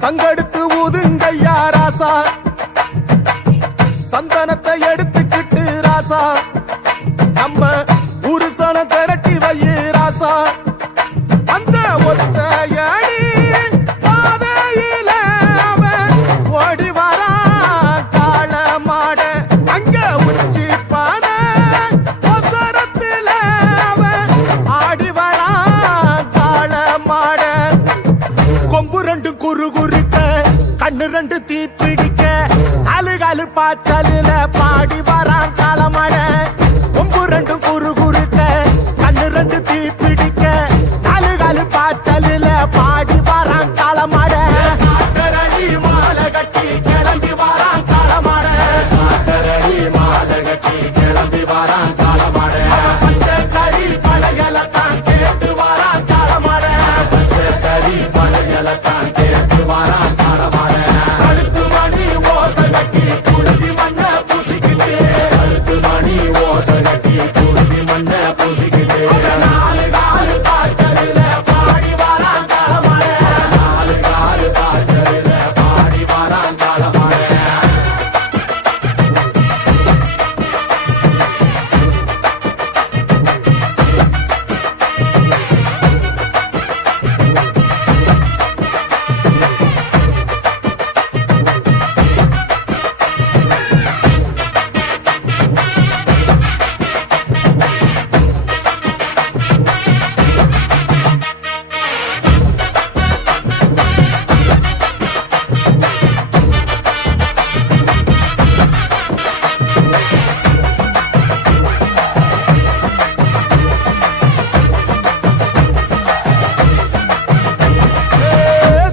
சங்கெடுத்து ஊதுங்கய்யா ராசா, சந்தனத்தை எடுத்துக்கிட்டு ராசா, நம்ம புருஷன திரட்டி வைய ராசா. அந்த ஒத்தையடி பாதையில அவன் ஓடி வரா காள மாட, அங்க உச்சி பான ஒசரத்துல அவன் ஆடி வரா காள மாட. கொம்பு ரெண்டு குறுகுறுக்க, கண்ணு ரெண்டு தீப்பிடிக்க, அழுகாலு பாச்சலில பாடி வரான் காலமட. கொம்பு ரெண்டு குறுகுறுக்க, கண்ணு ரெண்டு தீப்பிடிக்க, அழுகாலு பாச்சலில பாடி வரான் காலமட. காட்டரடி மாலை கட்டி கிளம்பி வரான் காலமட, காட்டரடி மாலை கட்டி கிளம்பி வரான் காலமட. பச்சை கறி படையலத்தான் கேட்டு வரான் காலமட, பச்சை கறி படையலத்தான் கேட்டு வரான் காலமட. கழுத்து மணி ஓசை கட்டி குருதி மண்ண பூசிக்கிட்டு, கழுத்து மணி ஓசை கட்டி குருதி மண்ண பூசிக்கிட்டு, நாலு காலு பாய்ச்சலில பாடி வரான் காலமட, நாலு காலு பாய்ச்சலில பாடி வரான் காலமட.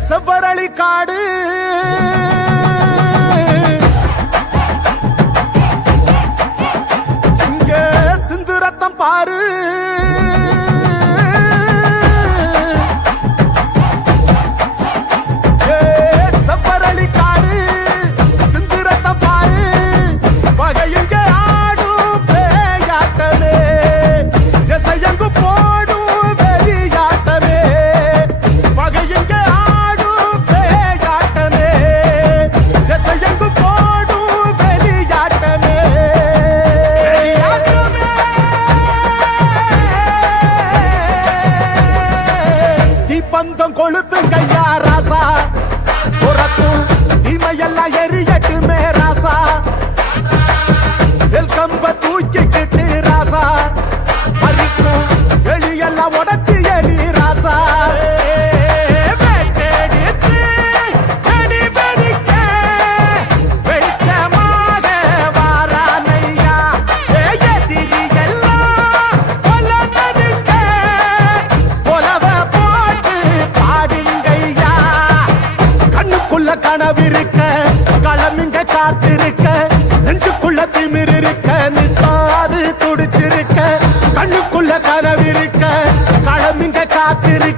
செவ்வரளி காடு இங்க சிந்து ரத்தம் பாரு, செவ்வரளி காடு சிந்து ரத்தம் பாரு. வகையுங்க ஆடும் பேயாட்டமே, திசையங்கு போடும் வெறியாட்டமே. வகையுங்க ஆடும் பேயாட்டமே, திசையங்கு போடும் வெறியாட்டமே. தீப்பந்தம் கொளுத்துங்கய்யா ராசா, புறத்தும் தீமையெல்லாம் எரியட்டுமே ராசா. வெல்கம்ப தூக்கிக்கிட்டு ராசா, பறிக்கும் வெளியெல்லாம் உடச்சி எரி ராசா. வெட்டெடுத்து வெடி வெடிக்க வெளிச்சமாக வாரானையா, எதிரி எல்லாம் கொல்லனதுங்க, கொலவ போட்டு பாடுங்கய்யா. கண்ணுக்குள்ள கனவிருக்க, களமிங்க காத்திருக்க, நெஞ்சுக்குள்ள திமிர் இருக்க, நித்தாது துடிச்சிருக்க. கண்ணுக்குள்ள கனவிருக்க, களமிங்க காத்திருக்க,